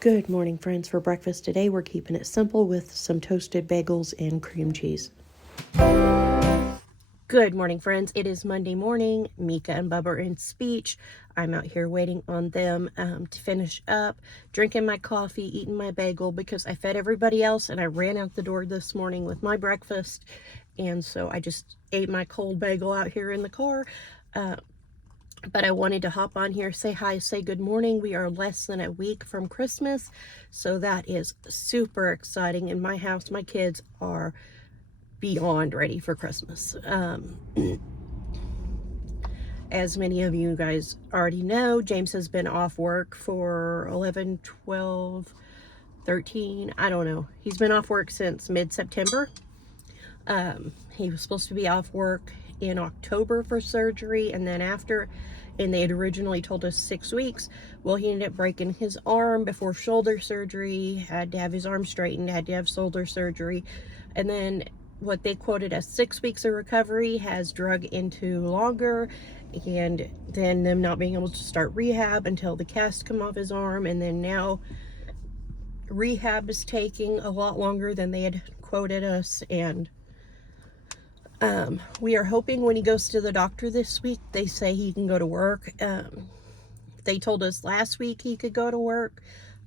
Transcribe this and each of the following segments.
Good morning, friends. For breakfast today, we're keeping it simple with some toasted bagels and cream cheese. Good morning, friends. It is Monday morning. Mika and Bubba are in speech. I'm out here waiting on them to finish up, drinking my coffee, eating my bagel because I fed everybody else and I ran out the door this morning with my breakfast. And so I just ate my cold bagel out here in the car. But I wanted to hop on here, say hi, say good morning. We are less than a week from Christmas, so that is super exciting. In my house, my kids are beyond ready for Christmas. As many of you guys already know, James has been off work for 11, 12, 13, I don't know. He's been off work since mid-September. He was supposed to be off work in October for surgery, and then after, and they had originally told us 6 weeks. Well, he ended up breaking his arm before shoulder surgery, had to have his arm straightened, had to have shoulder surgery, and then what they quoted as 6 weeks of recovery has drug into longer, and then them not being able to start rehab until the cast come off his arm, and then now rehab is taking a lot longer than they had quoted us. And we are hoping when he goes to the doctor this week, they say he can go to work. They told us last week he could go to work,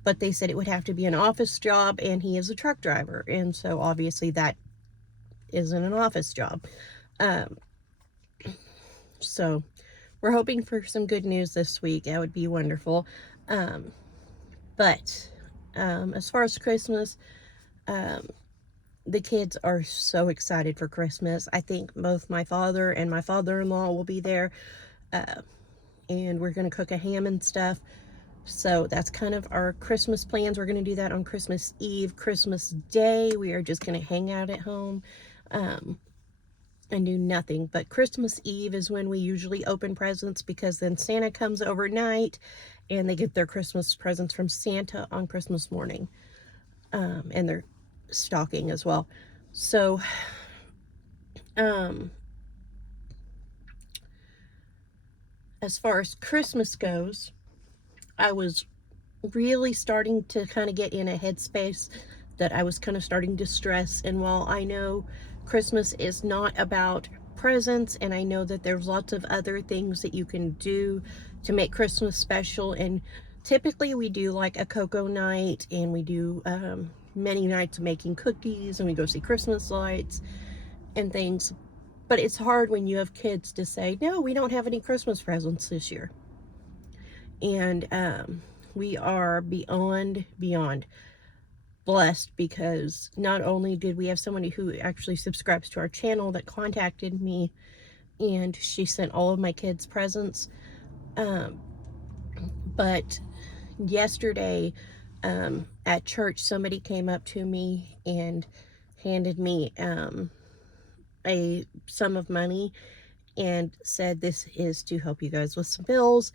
but they said it would have to be an office job, and he is a truck driver. And so obviously that isn't an office job. So we're hoping for some good news this week. That would be wonderful. But as far as Christmas, the kids are so excited for Christmas. I think both my father and my father-in-law will be there, and we're going to cook a ham and stuff. So that's kind of our Christmas plans. We're going to do that on Christmas Eve. Christmas Day, we are just going to hang out at home and do nothing. But Christmas Eve is when we usually open presents, because then Santa comes overnight and they get their Christmas presents from Santa on Christmas morning. And they're stocking as well. So as far as Christmas goes, I was really starting to kind of get in a headspace that I was kind of starting to stress. And while I know Christmas is not about presents, and I know that there's lots of other things that you can do to make Christmas special, and typically we do like a cocoa night, and we do many nights of making cookies, and we go see Christmas lights and things. But it's hard when you have kids to say, no, we don't have any Christmas presents this year. And we are beyond blessed, because not only did we have somebody who actually subscribes to our channel that contacted me, and she sent all of my kids presents, but yesterday at church, somebody came up to me and handed me a sum of money and said, this is to help you guys with some bills.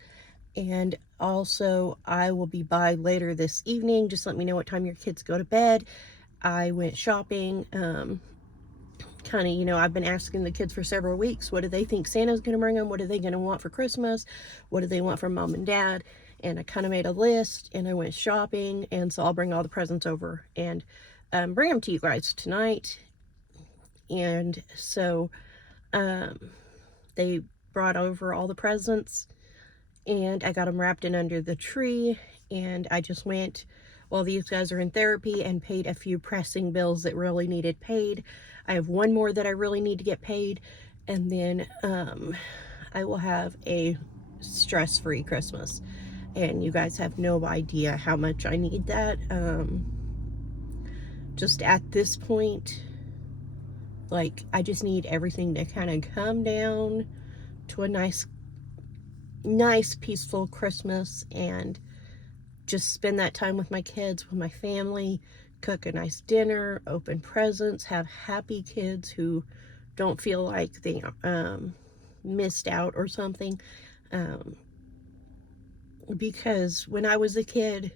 And also, I will be by later this evening. Just let me know what time your kids go to bed. I went shopping. Kind of, you know, I've been asking the kids for several weeks, what do they think Santa's going to bring them? What are they going to want for Christmas? What do they want from mom and dad? And I kind of made a list, and I went shopping. And so I'll bring all the presents over and bring them to you guys tonight. And so they brought over all the presents, and I got them wrapped in under the tree. And I just went, while these guys are in therapy, and paid a few pressing bills that really needed paid. I have one more that I really need to get paid, and then I will have a stress-free Christmas. And you guys have no idea how much I need that. Just at this point, like, I just need everything to kind of come down to a nice peaceful Christmas, and just spend that time with my kids, with my family, cook a nice dinner, open presents, have happy kids who don't feel like they missed out or something. Because when I was a kid,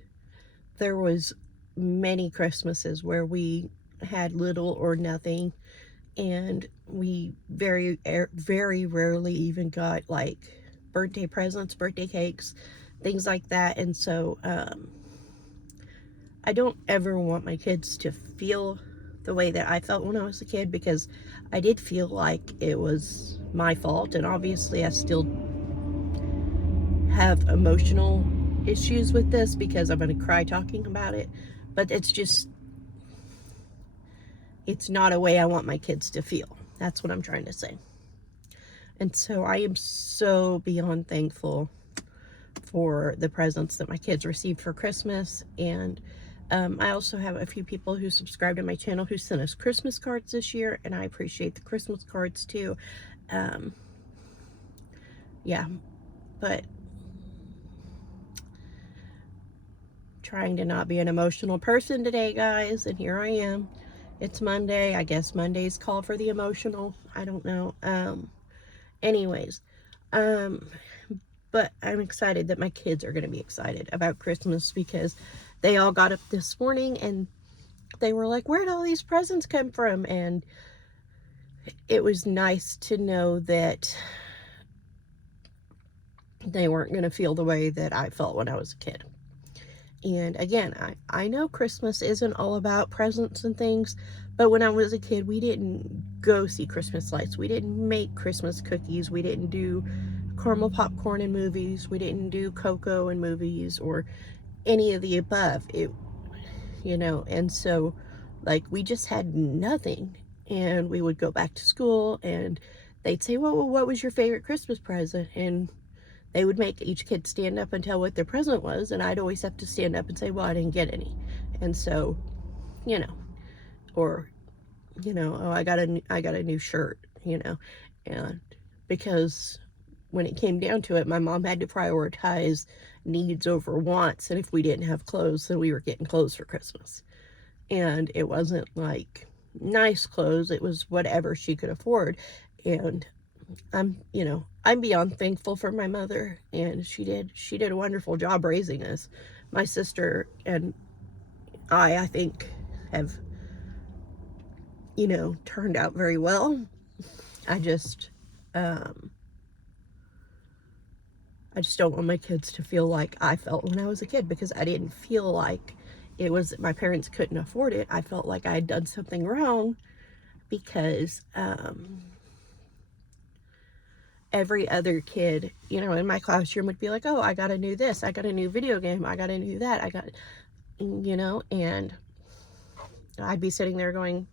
there was many Christmases where we had little or nothing, and we very rarely even got like birthday presents, birthday cakes, things like that. And so I don't ever want my kids to feel the way that I felt when I was a kid, because I did feel like it was my fault, and obviously I still have emotional issues with this because I'm going to cry talking about it, but it's not a way I want my kids to feel. That's what I'm trying to say. And so I am so beyond thankful for the presents that my kids received for Christmas. And I also have a few people who subscribe to my channel who sent us Christmas cards this year, and I appreciate the Christmas cards too. Yeah, but trying to not be an emotional person today, guys, and here I am. It's Monday. I guess Mondays call for the emotional. I don't know. Anyways, but I'm excited that my kids are going to be excited about Christmas, because they all got up this morning and they were like, where'd all these presents come from? And it was nice to know that they weren't going to feel the way that I felt when I was a kid. And again, I know Christmas isn't all about presents and things, but when I was a kid, we didn't go see Christmas lights. We didn't make Christmas cookies. We didn't do caramel popcorn in movies. We didn't do cocoa in movies or any of the above. And so, like, we just had nothing. And we would go back to school and they'd say, well, what was your favorite Christmas present? And they would make each kid stand up and tell what their present was, and I'd always have to stand up and say, well, I didn't get any. And so, or, oh, I got a new shirt, and because when it came down to it, my mom had to prioritize needs over wants, and if we didn't have clothes, then we were getting clothes for Christmas. And it wasn't like nice clothes, it was whatever she could afford. And I'm beyond thankful for my mother, and she did a wonderful job raising us. My sister and I think, have, turned out very well. I just don't want my kids to feel like I felt when I was a kid, because I didn't feel like it was that my parents couldn't afford it. I felt like I had done something wrong, because every other kid, in my classroom would be like, oh, I got a new this, I got a new video game, I got a new that, and I'd be sitting there going,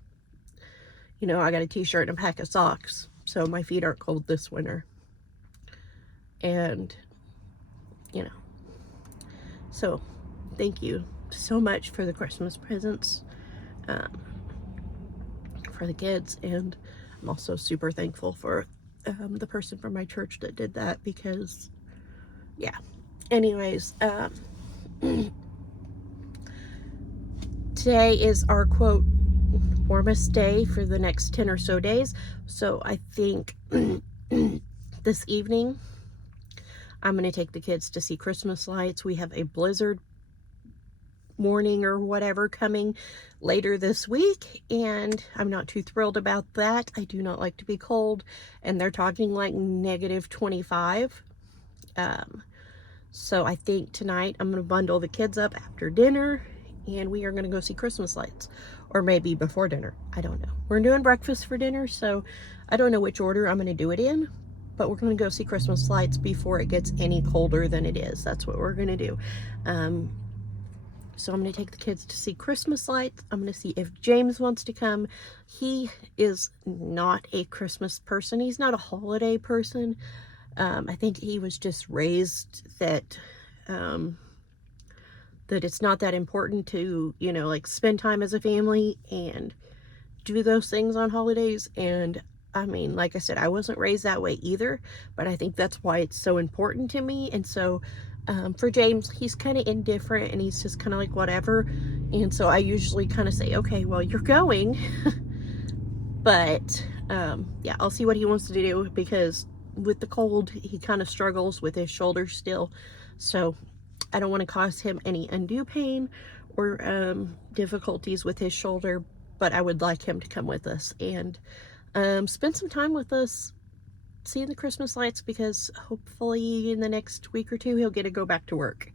I got a t-shirt and a pack of socks, so my feet aren't cold this winter. And, so thank you so much for the Christmas presents, for the kids. And I'm also super thankful for the person from my church that did that, because yeah. Anyways, today is our quote warmest day for the next 10 or so days, so I think this evening I'm going to take the kids to see Christmas lights. We have a blizzard warning or whatever coming later this week, and I'm not too thrilled about that. I do not like to be cold, and they're talking like -25. So I think tonight I'm going to bundle the kids up after dinner, and we are going to go see Christmas lights, or maybe before dinner. I don't know. We're doing breakfast for dinner, so I don't know which order I'm going to do it in, but we're going to go see Christmas lights before it gets any colder than it is. That's what we're going to do. So I'm going to take the kids to see Christmas lights. I'm going to see if James wants to come. He is not a Christmas person. He's not a holiday person. I think he was just raised that it's not that important to, like, spend time as a family and do those things on holidays. And I mean, like I said, I wasn't raised that way either, but I think that's why it's so important to me. And so for James, he's kind of indifferent, and he's just kind of like whatever. And so I usually kind of say, okay, well, you're going. But yeah, I'll see what he wants to do, because with the cold, he kind of struggles with his shoulder still. So I don't want to cause him any undue pain or difficulties with his shoulder, but I would like him to come with us and spend some time with us seeing the Christmas lights, because hopefully in the next week or two he'll get to go back to work.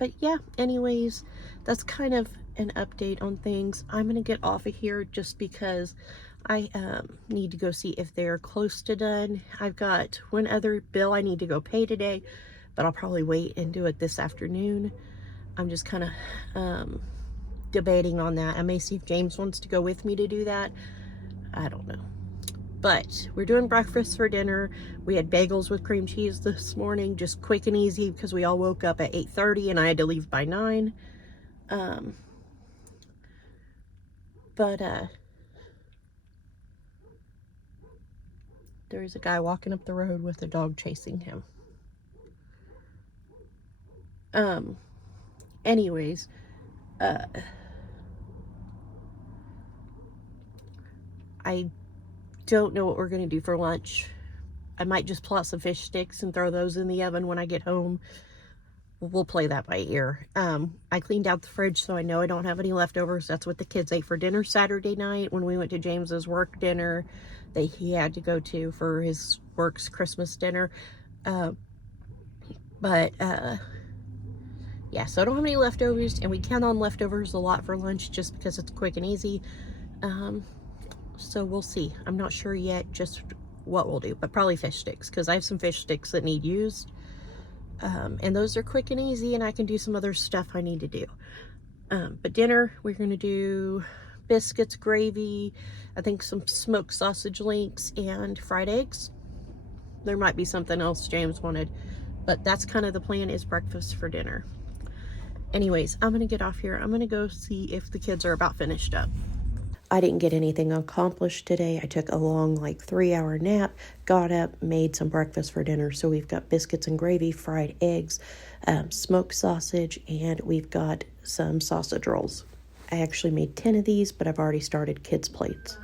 But yeah, anyways, that's kind of an update on things. I'm gonna get off of here just because I need to go see if they're close to done. I've got one other bill I need to go pay today, but I'll probably wait and do it this afternoon. I'm just kind of debating on that. I may see if James wants to go with me to do that. I don't know. But we're doing breakfast for dinner. We had bagels with cream cheese this morning, just quick and easy because we all woke up at 8:30 and I had to leave by 9. But there's a guy walking up the road with a dog chasing him. Anyways, I don't know what we're gonna do for lunch. I might just pull out some fish sticks and throw those in the oven when I get home. We'll play that by ear. I cleaned out the fridge so I know I don't have any leftovers. That's what the kids ate for dinner Saturday night when we went to James's work dinner that he had to go to for his work's Christmas dinner. Yeah, so I don't have any leftovers, and we count on leftovers a lot for lunch just because it's quick and easy. So we'll see. I'm not sure yet just what we'll do, but probably fish sticks because I have some fish sticks that need used. And those are quick and easy, and I can do some other stuff I need to do. But dinner, we're going to do biscuits, gravy, I think some smoked sausage links, and fried eggs. There might be something else James wanted, but that's kind of the plan, is breakfast for dinner. Anyways, I'm going to get off here. I'm going to go see if the kids are about finished up. I didn't get anything accomplished today. I took a long, like 3-hour nap, got up, made some breakfast for dinner. So we've got biscuits and gravy, fried eggs, smoked sausage, and we've got some sausage rolls. I actually made 10 of these, but I've already started kids' plates.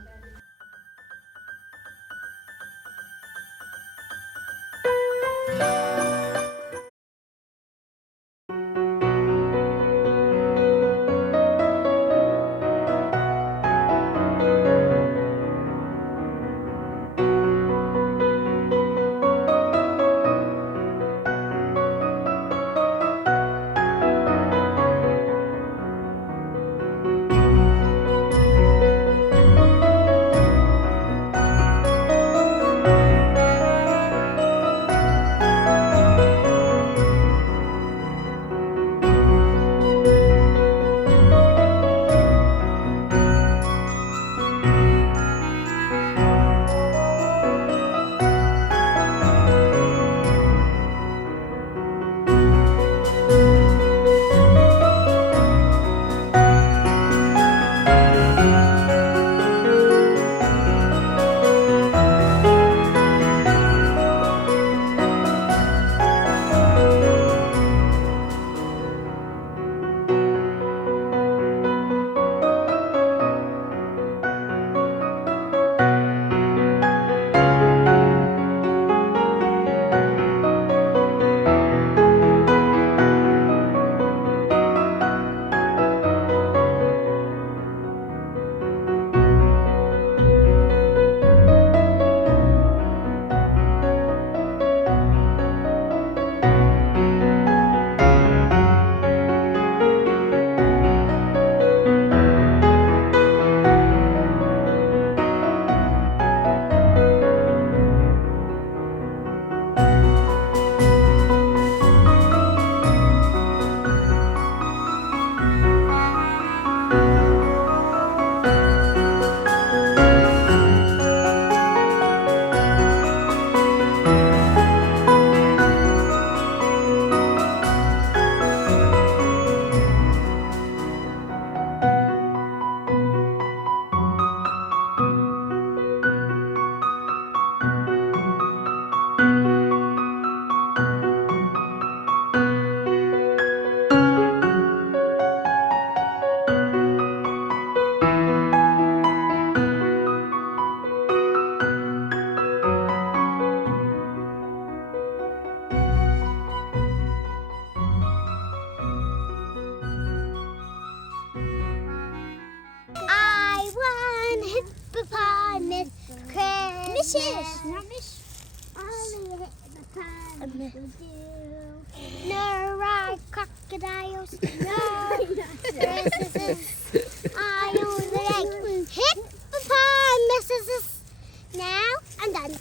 I won hippopotamus Christmas. Mrs. Not Miss. Only hippopotamus. No ride crocodiles. No princesses. I only like hippopotamuses. Now I'm done.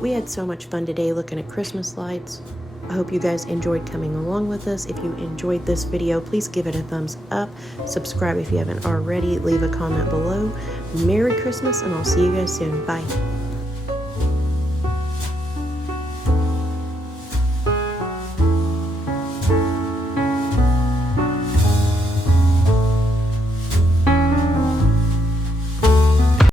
We had so much fun today looking at Christmas lights. I hope you guys enjoyed coming along with us. If you enjoyed this video, please give it a thumbs up. Subscribe if you haven't already. Leave a comment below. Merry Christmas, and I'll see you guys soon. Bye.